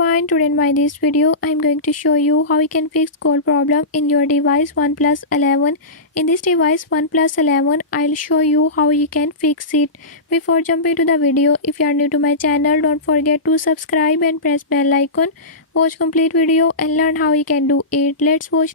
everyone, today in my this video I am going to show you how you can fix cold problem in your device OnePlus 11. In this device OnePlus 11 I'll show you how you can fix it. Before jumping to the video, if you are new to my channel, don't forget to subscribe and press bell icon. Watch complete video and learn how you can do it. Let's watch.